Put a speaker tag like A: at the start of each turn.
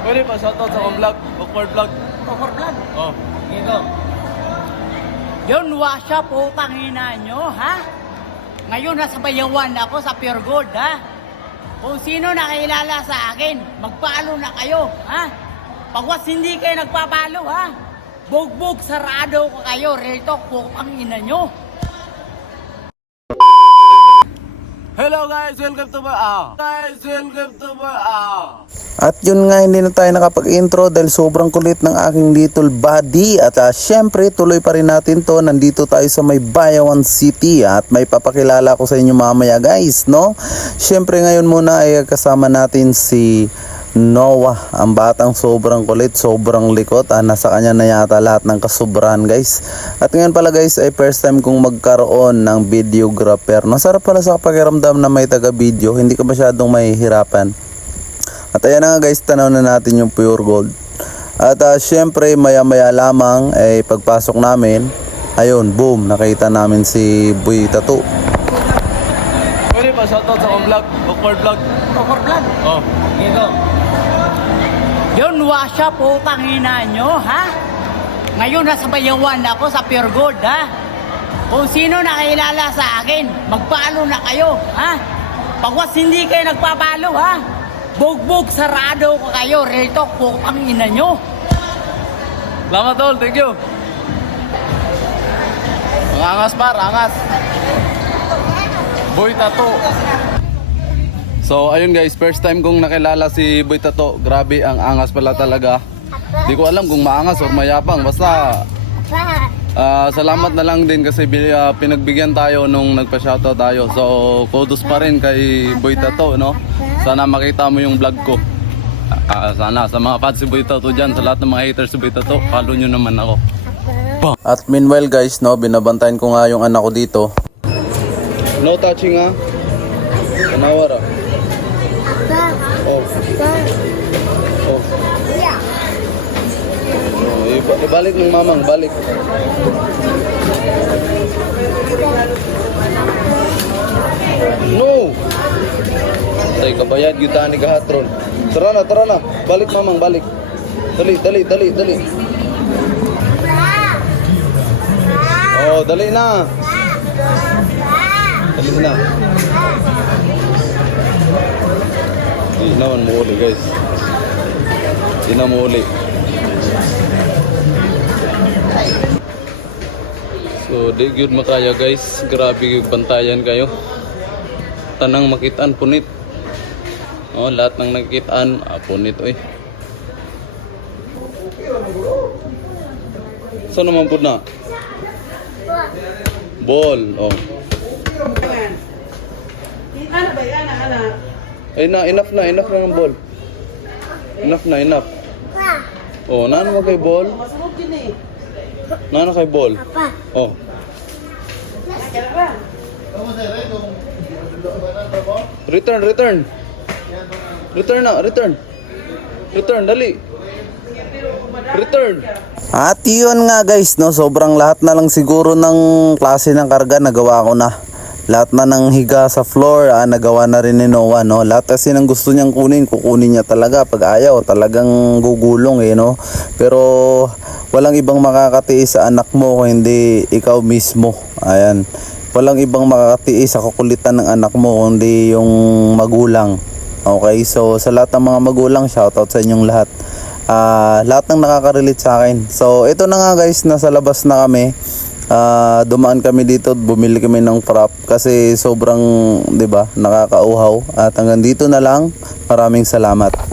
A: Pwede pa shoutout sa akong vlog, awkward vlog.
B: Cover vlog.
A: Oh.
B: Dito. Yun, washa po, tangina nyo, ha? Ngayon, nasa bayawan ako sa Pure Gold, ha? Kung sino nakilala sa akin, magpalo na kayo, ha? Pagwas hindi kayo nagpapalo, ha? Bugbog, sarado ko kayo, real talk po, ina nyo.
A: Hello guys, welcome to my ah. Guys, welcome to my ah.
C: At yun nga hindi na tayo nakapag-intro dahil sobrang kulit ng aking little body. At ah, syempre tuloy pa rin natin to. Nandito tayo sa may Bayawan City. At may papakilala ko sa inyo mamaya guys no? Syempre ngayon muna ay kasama natin si Noah. Ang batang sobrang kulit sobrang likot. Ah, nasa kanya na yata lahat ng kasubrahan guys. At ngayon pala guys ay first time kong magkaroon ng videographer. Masarap pala sa pakiramdam na may taga video hindi ka masyadong mahihirapan at ayan na nga guys, tanaw na natin yung pure gold. At ah, syempre maya maya lamang ay pagpasok namin, ayun, boom, nakita namin si Boy Tattoo.
A: Pwede pa shoutout sa akong vlog, awkward vlog.
B: Cover vlog.
A: Oh.
B: Dito. Yun, washa po, tangina nyo, ha? Ngayon, nasa bayawan ako sa Pure Gold, ha? Kung sino nakilala sa akin, magpalo na kayo, ha? Pagwas hindi kayo nagpapalo, ha? Bugbog, sarado ko kayo, real talk po, ina nyo.
A: Salamat tol, thank you. Ang angas par, angas. Boy Tato. So ayun guys, first time kong nakilala si Boy Tato. Grabe, ang angas pala talaga. Di ko alam kung maangas or mayapang. Basta ah, salamat na lang din kasi ah, pinagbigyan tayo nung nagpa-shoutout tayo. So kudos pa rin kay Boy Tato, no? Sana makita mo yung vlog ko. Ah, sana sa mga fans si Boy Tato dyan, sa lahat ng mga haters si Boy Tato, follow nyo naman ako.
C: At meanwhile guys, no, binabantayan ko nga yung anak ko dito.
A: No touching ah. Kanawara. Oh. Oh. Oh, iba- ibalik ng mamang, balik. No! Tay kabayad yuta ni gahatron. Tara na, tara na. Balik mamang, balik. Dali, dali, dali, dali. Oh, dali na. Dali na. Di naman mo uli guys. Di na mo uli. So, di gyud makaya guys. Grabe yung bantayan kayo. Tanang makitaan punit. Oh, lahat ng nakitaan, ah, punit oy. Saan naman po na? Ball. Oh.
D: Ano ba yan, anak?
A: Ay na, enough na, enough na ng ball. Enough na, enough. Oh, nano mo kay ball?
D: Masunod yun eh.
A: Nano kay ball? Oh.
D: Kaya ba?
A: Return, return. Return na, return. Return, dali. Return.
C: At yun nga guys, no, sobrang lahat na lang siguro ng klase ng karga nagawa ko na. Lahat na ng higa sa floor, ah, nagawa na rin ni Noah, no. Lahat kasi ng gusto niyang kunin, kukunin niya talaga. Pag ayaw, talagang gugulong eh, no. Pero walang ibang makakatiis sa anak mo kung hindi ikaw mismo. Ayan. Walang ibang makakatiis sa kukulitan ng anak mo kundi yung magulang. Okay, so sa lahat ng mga magulang, shoutout sa inyong lahat. Ah, lahat ng nakaka-relate sa akin. So, ito na nga guys, nasa labas na kami. Ah, dumaan kami dito, bumili kami ng prop kasi sobrang, 'di ba, nakakauhaw. At hanggang dito na lang. Maraming salamat.